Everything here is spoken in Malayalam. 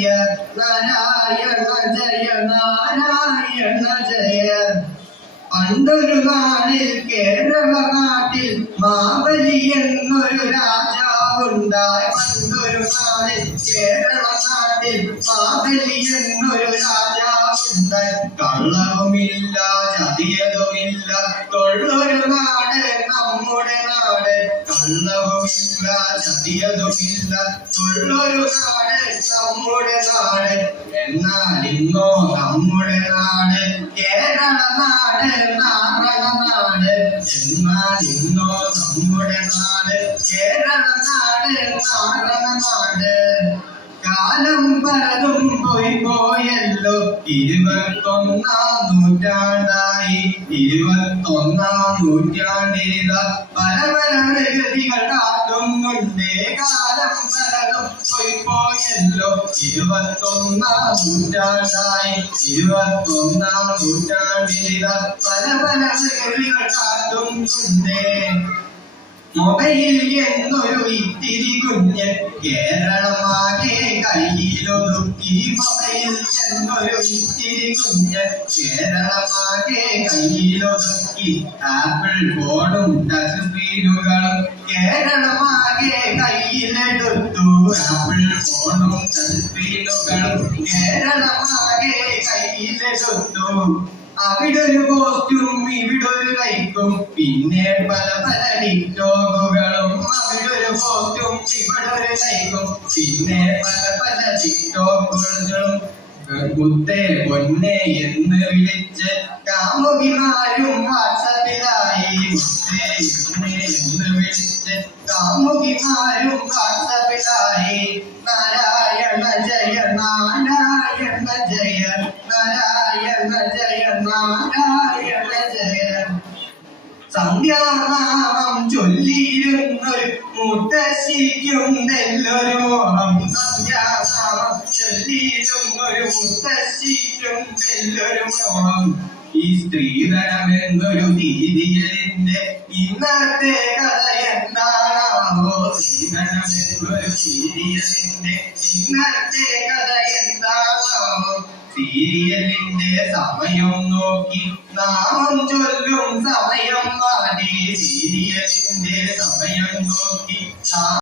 ജയ നാരായണ ജയ നാരായണ ജയ. പണ്ടൊരു നാളിൽ കേരള നാട്ടിൽ മാബലി എന്നൊരു രാജാവുണ്ടായി. പണ്ടൊരു നാളിൽ കേരള നാട്ടിൽ മാബലി എന്നൊരു രാജാവുണ്ടായി. കള്ളവുമില്ല ചതിയതുമില്ല തൊള്ളൊരു നാട് നമ്മുടെ നാട്. കള്ളവുമില്ല ചതിയതുമില്ല തൊള്ളൊരു നാട് നമ്മുടെ നാട്. എന്നാൽ ഇന്നോ നമ്മുടെ നാട് കേരള നാട് നാരണ നാട്. എന്നാൽ ഇന്നോ നമ്മുടെ നാട് കേരള നാട് നാരണ നാട്. കാലം പലതും പോയി പോയല്ലോ 21ാം നൂറ്റാണ്ടായി. 21ാം നൂറ്റാണ്ടിൽ പല പല പ്രകൃതികൾ കാട്ടുന്നുണ്ട്. കാലം പലതും പോയി പോയല്ലോ 21ാം നൂറ്റാണ്ടായി. 21ാം നൂറ്റാണ്ടിൽ പല പല പ്രകൃതികൾ കാട്ടുന്നുണ്ട്. മൊബൈൽ എന്നൊരു ഇത്തിരി കുഞ്ഞ് കേരളമാകെ കയ്യിലൊതുക്കി. മൊബൈൽ എന്നൊരു ഇത്തിരി കുഞ്ഞ് കേരളമാകെ കയ്യിലൊതുക്കി. ആപ്പിൾ ഫോണും ടച്ച് സ്ക്രീനുകളും കേരളമാകെ കയ്യിലെടുത്തു. ആപ്പിൾ ഫോണും ടച്ച് സ്ക്രീനുകളും കേരളമാകെ കയ്യിലെടുത്തു. അവിടൊരു പോസ്റ്റും ഇവിടൊരു ലൈക്കും പിന്നെ പല പല ടിക്ടോക്കുകളും. അവിടൊരു പോസ്റ്റും ഇവിടൊരു ലൈക്കും പിന്നെ പല പല ടിക്ടോക്കുകളും. കുത്തേ പൊന്നെ എന്ന് വിളിച്ച് കാമുകിമാരും വാട്സപ്പിലായി. കുത്തേ പൊന്നെ എന്ന് വിളിച്ച് കാമുകിമാരും വാട്സപ്പിലായി. നാരായണ ജയ നാരായണ ജയ നാരായണ ജയ നാരായണ ജയ. സന്ധ്യാനാമം ചൊല്ലിയിരുന്നൊരു മുത്തശ്ശിക്കും നെല്ലൊരു മോഹം. സന്ധ്യാനാമം ചൊല്ലിയിരുന്നൊരു മുത്തശ്ശിക്കും നെല്ലൊരു മോഹം. ഈ സ്ത്രീധനം എന്നൊരു സീരിയലിന്റെ ഇന്നത്തെ കഥ എന്താണാവോ? സ്ത്രീധനം എന്നൊരു സീരിയലിന്റെ ഇന്നത്തെ കഥ എന്താണാവോ? സീരിയലിന്റെ സമയം നോക്കി നാമം ചൊല്ലും സമയം മാറ്റി. സീരിയലിന്റെ സമയം നോക്കി